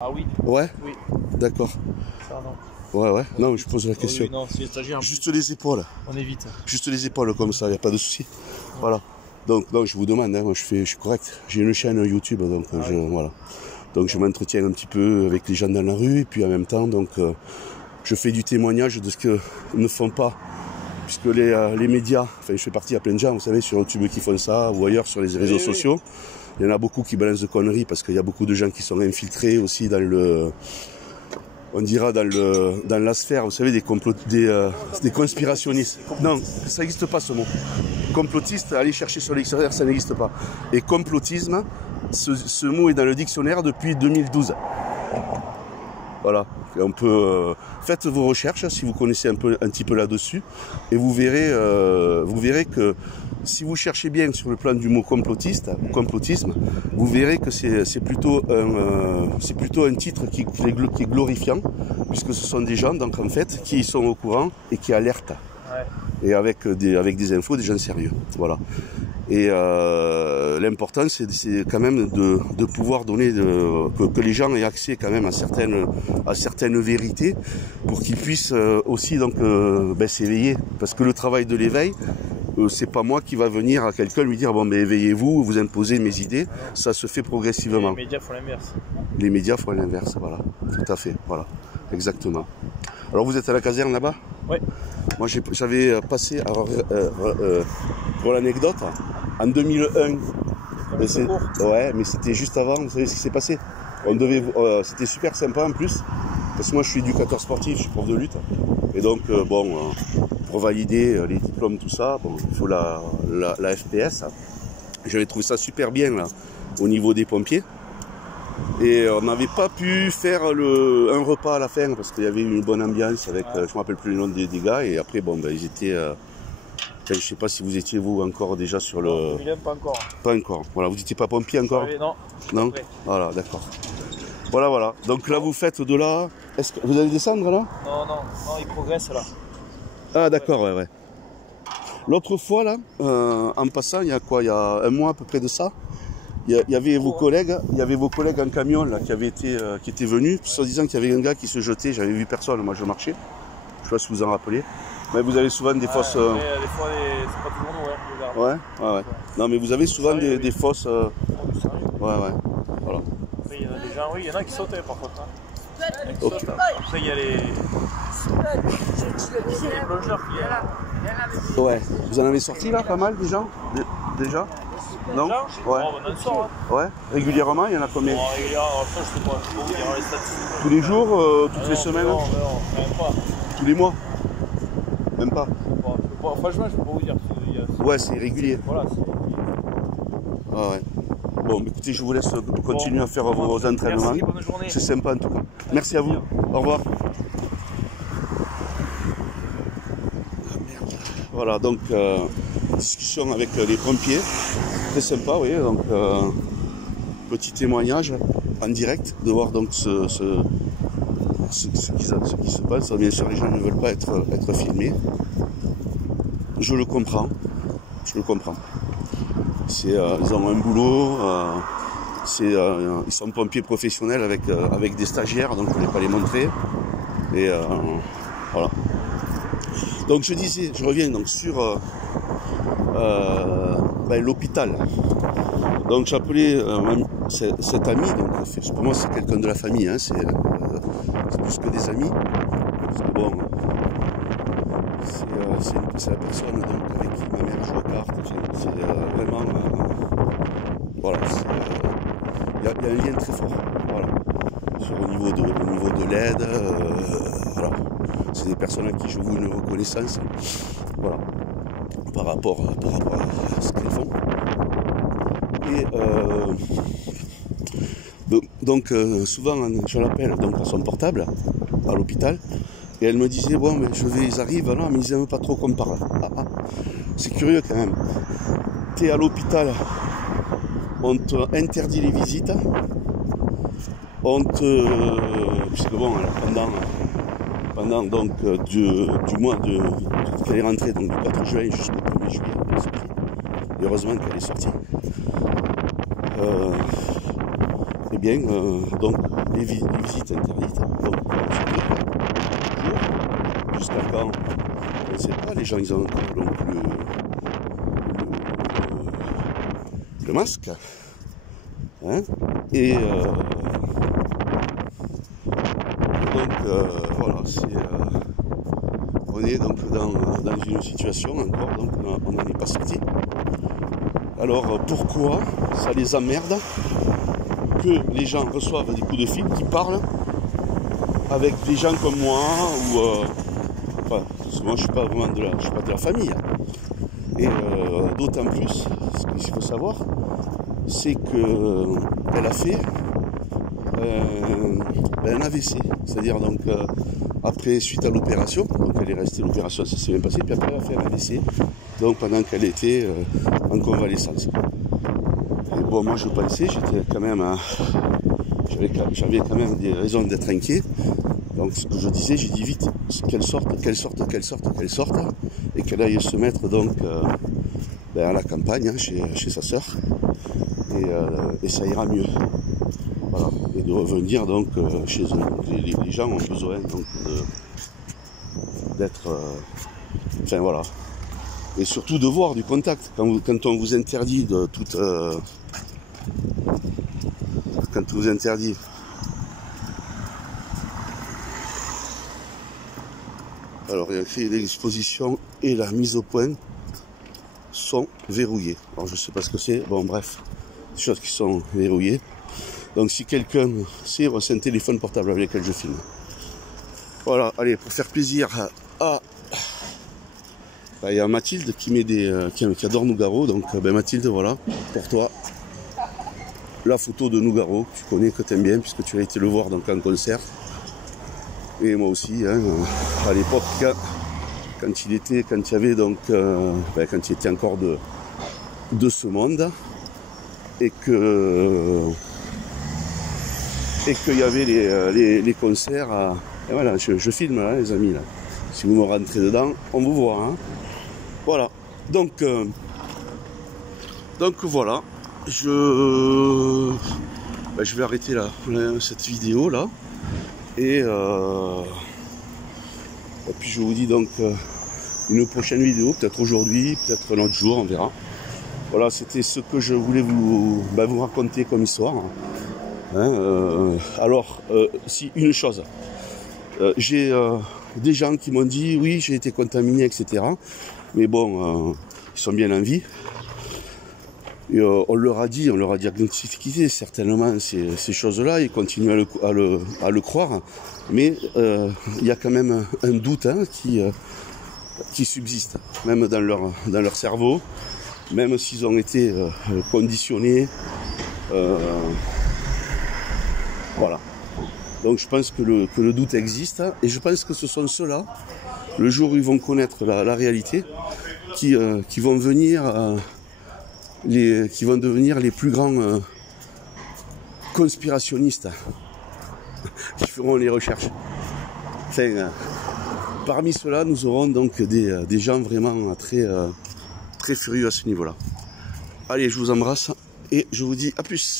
Ah oui. Ouais. Oui. D'accord. Ça, non. Ouais, ouais. Non, je pose la question. Oui, non, c'est les stagiaires. Juste les épaules. On évite. Juste les épaules comme ça, il n'y a pas de souci. Voilà. Donc, non, je vous demande, hein, moi, je suis correct. J'ai une chaîne YouTube, donc voilà. Donc je m'entretiens un petit peu avec les gens dans la rue, et puis en même temps, donc je fais du témoignage de ce qu'ils ne font pas. Puisque les médias, enfin je fais partie à plein de gens, vous savez, sur YouTube qui font ça, ou ailleurs sur les réseaux sociaux. Il y en a beaucoup qui balancent de conneries, parce qu'il y a beaucoup de gens qui sont infiltrés aussi dans le... On dira dans la sphère, vous savez, des conspirationnistes. Non, ça n'existe pas ce mot. Complotiste, allez chercher sur l'extérieur, ça n'existe pas. Et complotisme, ce mot est dans le dictionnaire depuis 2012. Voilà. Et on peut faites vos recherches si vous connaissez un petit peu là-dessus, et vous verrez que si vous cherchez bien sur le plan du mot complotiste ou complotisme, vous verrez que c'est plutôt un titre qui est glorifiant, puisque ce sont des gens donc en fait qui sont au courant et qui alertent. Ouais. Et avec des infos, des gens sérieux. Voilà. Et l'important, c'est quand même de pouvoir donner, que les gens aient accès quand même à certaines vérités, pour qu'ils puissent aussi donc s'éveiller. Parce que le travail de l'éveil, c'est pas moi qui va venir à quelqu'un lui dire bon mais éveillez-vous, vous imposez mes idées. Ça se fait progressivement. Les médias font l'inverse. Les médias font l'inverse, voilà. Tout à fait, voilà. Exactement. Alors vous êtes à la caserne là-bas? Oui. Moi j'avais passé, pour l'anecdote, en 2001. Ouais, mais c'était juste avant, vous savez ce qui s'est passé? C'était super sympa en plus, parce que moi je suis éducateur sportif, je suis prof de lutte. Et donc, pour valider les diplômes, tout ça, bon, il faut la FPS. J'avais trouvé ça super bien là, au niveau des pompiers. Et on n'avait pas pu faire un repas à la fin, parce qu'il y avait une bonne ambiance avec, je ne me rappelle plus le nom des gars, et après, bon, ils étaient... je ne sais pas si vous étiez, vous, encore déjà sur le... Non, pas encore. Pas encore. Voilà, vous n'étiez pas pompier encore? Non. Non. Voilà, d'accord. Voilà. Donc là, vous faites de là... Est-ce que vous allez descendre là? Non, il progresse là. Ah, d'accord, ouais. L'autre fois, là, en passant, il y a quoi? Il y a un mois à peu près de ça, il y avait vos collègues en camion là, qui étaient venus, se disant qu'il y avait un gars qui se jetait. J'avais vu personne, moi je marchais. Je sais pas si vous en rappelez. Mais vous avez souvent des fausses... Des fois, c'est pas toujours nous, ouais. Ouais. Non, mais vous avez souvent des fausses... Ouais. Voilà. Après, il y en a des gens, oui, il y en a qui sautent par contre. Okay. Après, il y a les plongeurs qui... Ouais. Vous en avez sorti là, pas mal, des gens déjà? Non? Ouais. On en sort, hein. Ouais. Régulièrement, il y en a combien? Régulièrement, ça je sais pas, il y a les statistiques. Tous les jours, toutes les semaines? Non, même pas. Tous les mois? Même pas? Franchement, je peux pas vous dire. Ouais, c'est régulier. Voilà, c'est régulier. Ah ouais. Bon, écoutez, je vous laisse continuer à faire vos entraînements. Merci, bonne journée. C'est sympa en tout cas. Merci à vous. Au revoir. Voilà, donc discussion avec les pompiers. Très sympa, oui. Donc petit témoignage en direct, de voir donc ce qui se passe. Bien sûr, les gens ne veulent pas être filmés. Je le comprends. Ils ont un boulot. Ils sont pompiers professionnels avec des stagiaires, donc on ne peut pas les montrer. Et voilà. Donc je reviens donc sur l'hôpital. Donc j'appelais cet ami, donc pour moi c'est quelqu'un de la famille, hein, c'est plus que des amis. Parce que bon, c'est la personne donc, avec qui ma mère joue aux cartes. C'est vraiment voilà, il y a un lien très fort. Voilà. Au niveau de l'aide, voilà. C'est des personnes à qui je voue une reconnaissance, voilà, par rapport à ce qu'elles font. Et donc souvent je l'appelle donc à son portable à l'hôpital, et elle me disait bon mais ils arrivent, non mais ils n'aiment pas trop qu'on parle. C'est curieux quand même. T'es à l'hôpital, on te interdit les visites, puisque bon alors pendant donc du mois qu'elle est rentrée, donc du 4 juin jusqu'au 1er juillet, elle est sortie. Et heureusement qu'elle est sortie. Eh bien, donc les visites interdites, donc jusqu'à quand, on ne sait pas, les gens ils ont encore donc le masque, hein, et donc voilà, on est donc dans une situation encore, donc on n'en est pas sorti. Alors pourquoi ça les emmerde que les gens reçoivent des coups de fil qui parlent avec des gens comme moi ou enfin, parce que moi je suis pas vraiment de la famille, et d'autant plus ce qu'il faut savoir, c'est que elle a fait un AVC, c'est-à-dire donc après, suite à l'opération, donc elle est restée, l'opération ça s'est bien passé, puis après elle a fait un AVC, donc pendant qu'elle était en convalescence. Et bon, moi je pensais, j'étais quand même, j'avais quand même des raisons d'être inquiet, donc ce que je disais, j'ai dit vite qu'elle sorte, et qu'elle aille se mettre donc à la campagne, hein, chez sa sœur, et ça ira mieux. Voilà. Et de revenir donc chez eux. Les gens ont besoin donc d'être, enfin voilà, et surtout de voir du contact. Quand on vous interdit de toute, quand on vous interdit alors il y a écrit l'exposition et la mise au point sont verrouillées. Alors je sais pas ce que c'est, bon bref, des choses qui sont verrouillées. Donc si quelqu'un sait, c'est un téléphone portable avec lequel je filme. Voilà, allez, pour faire plaisir à... il y a Mathilde qui met qui adore Nougaro, donc Mathilde, voilà, pour toi, la photo de Nougaro, que tu connais, que tu aimes bien, puisque tu as été le voir donc en concert. Et moi aussi, hein, à l'époque, quand il y avait donc, quand il était encore de ce monde, et qu'il y avait les concerts et voilà, je filme là, les amis, là. Si vous me rentrez dedans, on vous voit, hein. Voilà, donc voilà, je vais arrêter là cette vidéo là, et puis je vous dis donc une prochaine vidéo, peut-être aujourd'hui, peut-être un autre jour, on verra. Voilà, c'était ce que je voulais vous raconter comme histoire. Hein, alors, si une chose, j'ai des gens qui m'ont dit oui, j'ai été contaminé, etc. Mais bon, ils sont bien en vie. Et, on leur a diagnostiqué certainement ces choses-là, ils continuent à le croire. Mais il y a quand même un doute, hein, qui subsiste, même dans leur cerveau, même s'ils ont été conditionnés. Voilà. Donc je pense que le doute existe, et je pense que ce sont ceux-là, le jour où ils vont connaître la réalité, qui vont devenir les plus grands conspirationnistes qui feront les recherches. Enfin, parmi ceux-là, nous aurons donc des gens vraiment très furieux à ce niveau-là. Allez, je vous embrasse et je vous dis à plus.